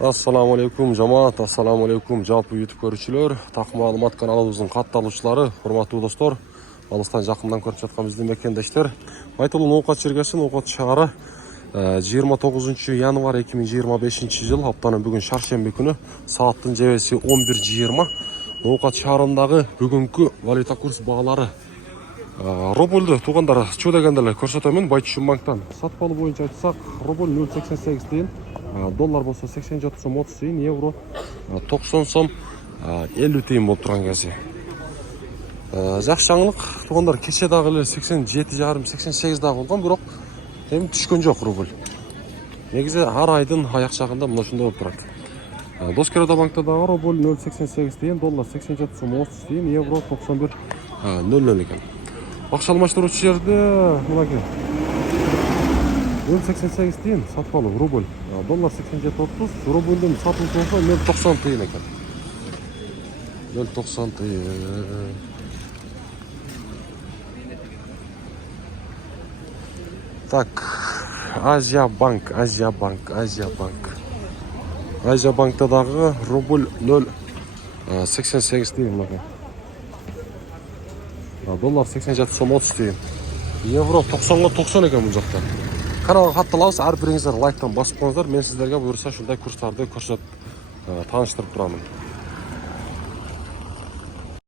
Assalamu alaikum жамаат, assalamu alaikum жалпы YouTube көрүүчүлөр, так маалымат каналыбыздын катталуучулары, урматтуу достор, алыстан жакындан көрүп жаткан биздин мекендештер. Айтылуу Ноокат жергеси, Ноокат шаары 29 январь 2025 жыл, аптанын бүгүн шаршемби күнү, сааттын жебеси 11:20. Ноокат шаарындагы бүгүнкү валюта курс баалары. Рубльды туугандар чуу дегенде эле көрсөтөмүн. Байтүшүн банктан сатпалы боюнча айтсак, рубль 0,88 тыйын, доллар болсо 87 сом 30 тыйын, евро 90 сом 50 тыйын болуп турган кези. Жакшы жаңылык туугандар, кече дагы эле 87,5-88 дагы болгон, бирок эми түшкөн жок рубль. Негизи ар айдын аяк жагында мына ушундай болуп турат. Доскерода банкта дагы рубль 0,88 тыйын, доллар 87 сом 30 тыйын, евро 91,00 экен. Акча алмаштыруучу жерде мынакей 0,88 тыйын сатпалы рубль, доллар 87,30, рубльдун сатылуусу 0,90 тыйын экен. 0,90 тыйын. Так, Азия банкта дагы рубль 0,88 тыйын мынакей. Доллар 87 сом 30 тыйын. Евро 90-га 90 экен бул жакта. Каналга катталабыз, ар бириңиздер лайктан басып коюңуздар. Мен сиздерге буюрса ушундай курстарды көрсөтүп, тааныштырып турамын.